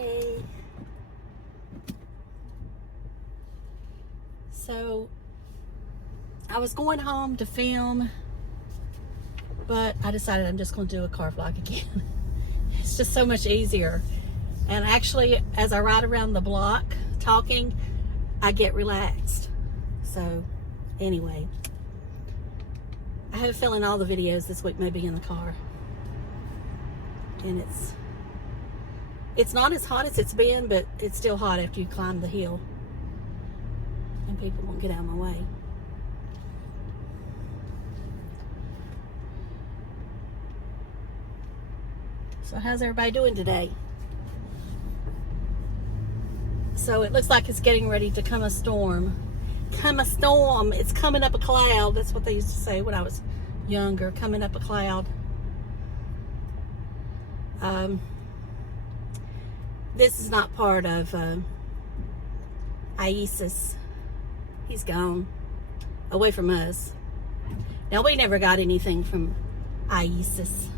Hey. So I was going home to film, but I decided I'm just going to do a car vlog again. It's just so much easier. And actually, as I ride around the block talking, I get relaxed. So anyway, I have a feeling all the videos this week may be in the car. And it's not as hot as it's been, but it's still hot after you climb the hill. And people won't get out of my way. So how's everybody doing today? So it looks like it's getting ready to come a storm. Come a storm. It's coming up a cloud. That's what they used to say when I was younger. Coming up a cloud. This is not part of Isisas. He's gone away from us. Now, we never got anything from Isisas.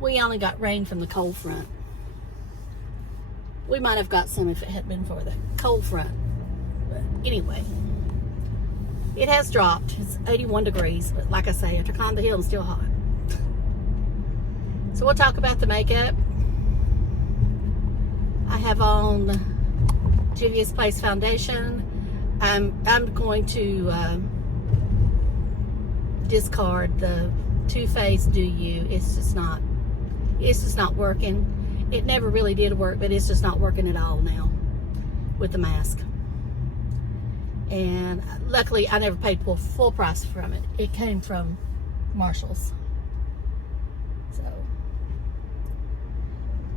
We only got rain from the cold front. We might have got some if it had been for the cold front. But anyway, it has dropped. It's 81 degrees. But like I say, after climbing the hill, it's still hot. So we'll talk about the makeup. I have on Juvia's Place foundation. I'm going to discard the Too Faced Do You. It's just not working. It never really did work, but it's just not working at all now with the mask. And luckily, I never paid full price from it. It came from Marshall's. So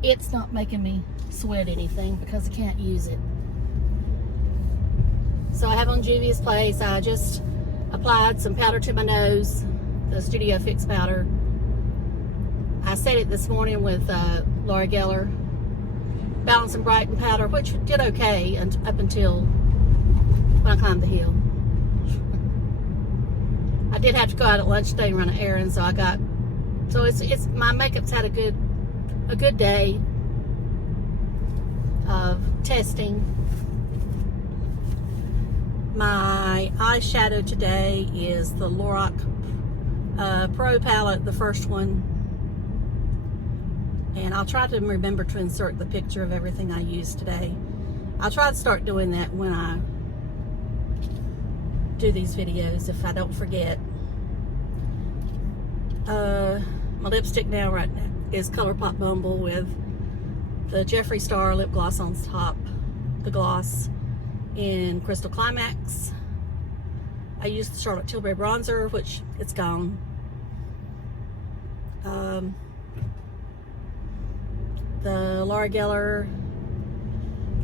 it's not making me sweat anything because I can't use it. So I have on Juvia's Place. I just applied some powder to my nose, the Studio Fix powder. I set it this morning with Lorac Balance and Brighten powder, which did okay up until when I climbed the hill. I did have to go out at lunch today and run an errand, so it's my makeup's had a good day of testing. My eyeshadow today is the Lorac Pro Palette, the first one. And I'll try to remember to insert the picture of everything I used today. I'll try to start doing that when I do these videos, if I don't forget. My lipstick now is ColourPop Bumble with the Jeffree Star lip gloss on top. The gloss in Crystal Climax. I used the Charlotte Tilbury bronzer, which it's gone. The Lorac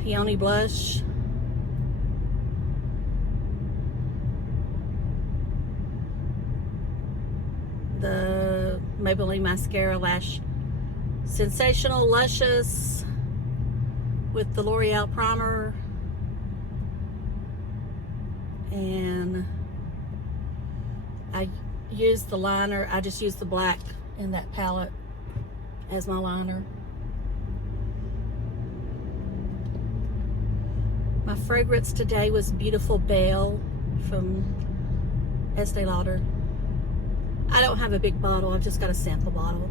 Peony blush. The Maybelline mascara lash Sensational Luscious with the L'Oreal primer. And I used the liner. I just used the black in that palette as my liner. My fragrance today was Beautiful Belle from Estee Lauder. I don't have a big bottle. I've just got a sample bottle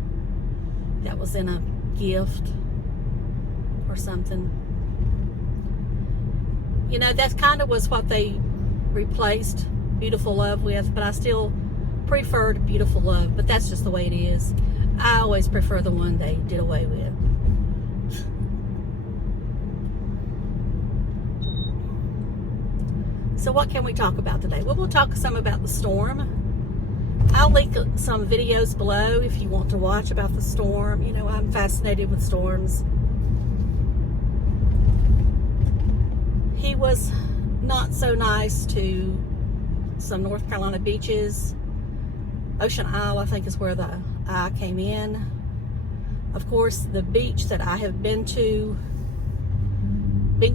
that was in a gift or something. You know, that kind of was what they replaced Beautiful Love with, but I still preferred Beautiful Love, but that's just the way it is. I always prefer the one they did away with. So what can we talk about today? Well, we'll talk some about the storm. I'll link some videos below if you want to watch about the storm. You know, I'm fascinated with storms. He was not so nice to some North Carolina beaches. Ocean Isle, I think, is where the eye came in. Of course, the beach that I have been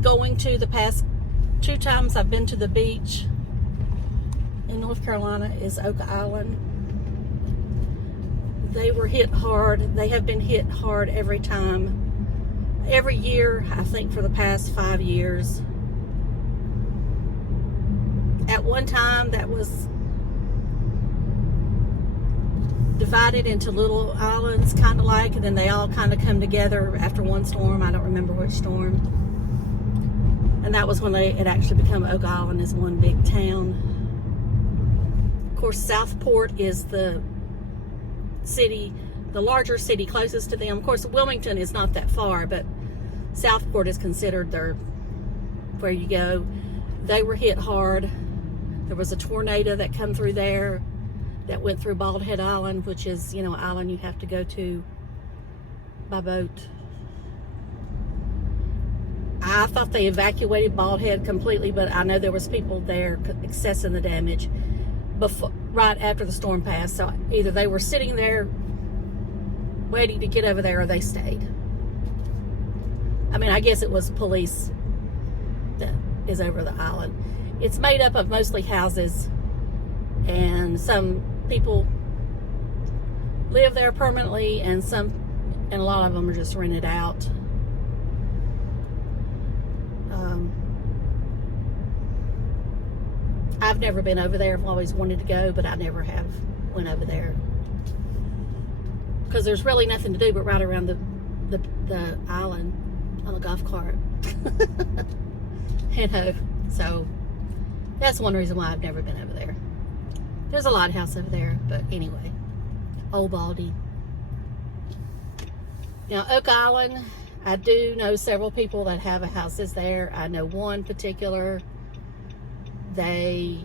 going to the past 2 times I've been to the beach in North Carolina is Oak Island. They were hit hard. They have been hit hard every time every year, I think for the past 5 years. At one time, that was divided into little islands, kind of like, and then they all kind of come together after one storm. I don't remember which storm. And that was when it actually became Oak Island as one big town. Of course, Southport is the city, the larger city closest to them. Of course, Wilmington is not that far, but Southport is considered where you go. They were hit hard. There was a tornado that come through there that went through Bald Head Island, which is, you know, an island you have to go to by boat. I thought they evacuated Bald Head completely, but I know there was people there accessing the damage right after the storm passed. So either they were sitting there waiting to get over there, or they stayed. I mean, I guess it was police that is over the island. It's made up of mostly houses, and some people live there permanently, and a lot of them are just rented out. I've never been over there. I've always wanted to go, but I never have went over there because there's really nothing to do but ride around the island on a golf cart. You know, so that's one reason why I've never been over there. There's a lighthouse over there, but anyway, Old Baldy. Now, Oak Island, I do know several people that have houses there. I know one particular, they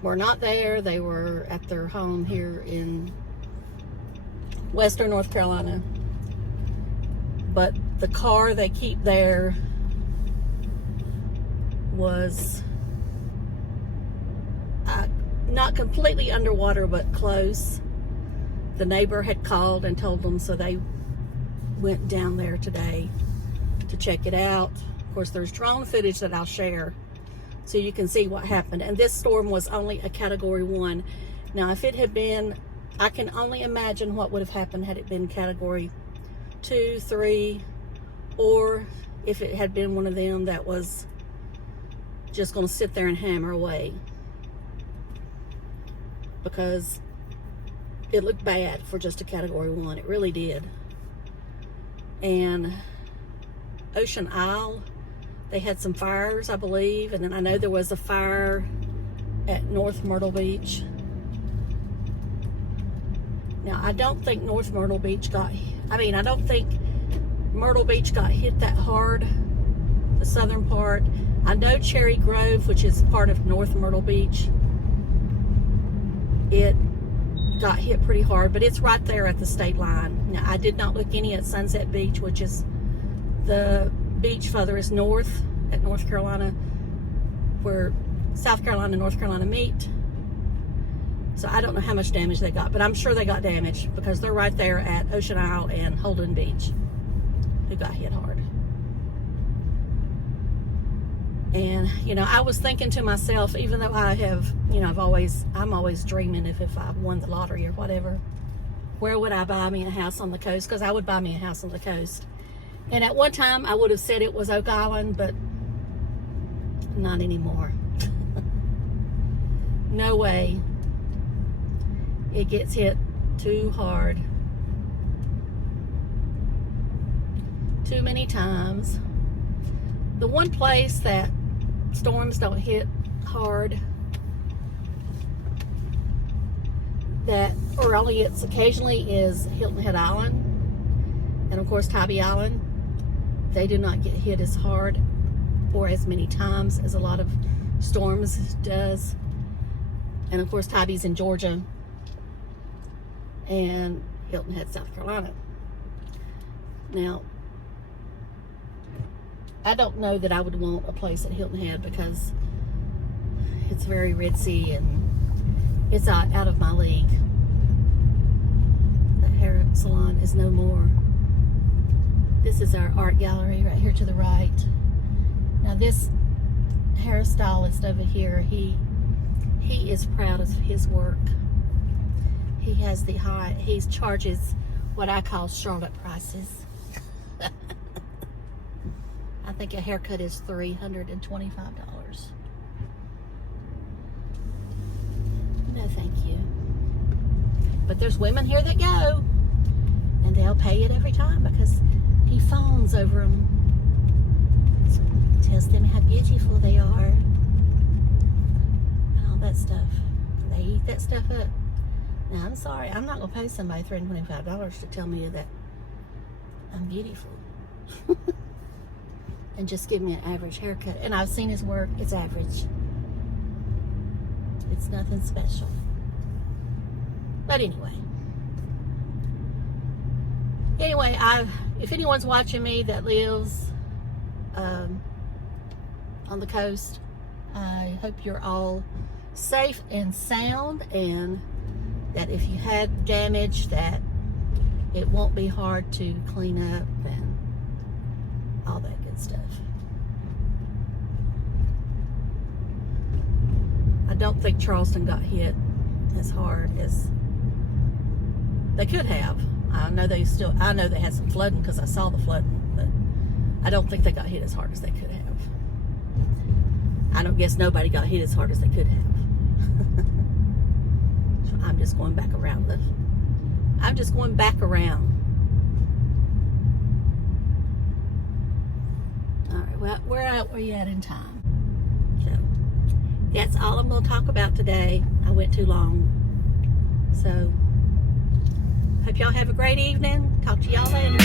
were not there. They were at their home here in Western North Carolina. But the car they keep there was not completely underwater, but close. The neighbor had called and told them, so they went down there today to check it out. Of course, there's drone footage that I'll share so you can see what happened. And this storm was only a Category 1. Now, if it had been, I can only imagine what would have happened had it been Category 2, 3, or if it had been one of them that was just going to sit there and hammer away, because it looked bad for just a Category 1. It really did. And Ocean Isle, they had some fires, I believe, and then I know there was a fire at North Myrtle Beach. Now, I don't think North Myrtle Beach I don't think Myrtle Beach got hit that hard, the southern part. I know Cherry Grove, which is part of North Myrtle Beach, it got hit pretty hard, but it's right there at the state line. Now, I did not look any at Sunset Beach, which is the beach furthest north at North Carolina, where South Carolina and North Carolina meet. So I don't know how much damage they got, but I'm sure they got damage because they're right there at Ocean Isle and Holden Beach, who got hit hard. And, you know, I was thinking to myself, even though I have, you know, I'm always dreaming if I won the lottery or whatever, where would I buy me a house on the coast? Because I would buy me a house on the coast. And at one time, I would have said it was Oak Island, but not anymore. No way. It gets hit too hard. Too many times. The one place that storms don't hit hard, or only hits occasionally, is Hilton Head Island. And of course, Tybee Island. They do not get hit as hard or as many times as a lot of storms does. And of course, Tybee's in Georgia, and Hilton Head, South Carolina. Now, I don't know that I would want a place at Hilton Head because it's very ritzy and it's out of my league. The hair salon is no more. This is our art gallery right here to the right. Now, this hairstylist over here, he is proud of his work. He has he charges what I call Charlotte prices. think a haircut is $325. No, thank you. But there's women here that go, and they'll pay it every time because he fawns over them. Tells them how beautiful they are and all that stuff. They eat that stuff up. Now, I'm sorry, I'm not gonna pay somebody $325 to tell me that I'm beautiful. And just give me an average haircut. And I've seen his work, it's average. It's nothing special. But anyway, if anyone's watching me that lives on the coast, I hope you're all safe and sound, and that if you had damage, that it won't be hard to clean up and all that good stuff. I don't think Charleston got hit as hard as they could have. I know they had some flooding because I saw the flooding, but I don't think they got hit as hard as they could have. I don't guess nobody got hit as hard as they could have. So I'm just going back around I'm just going back around. All right, well, where are you at in time? So that's all I'm going to talk about today. I went too long. So hope y'all have a great evening. Talk to y'all later.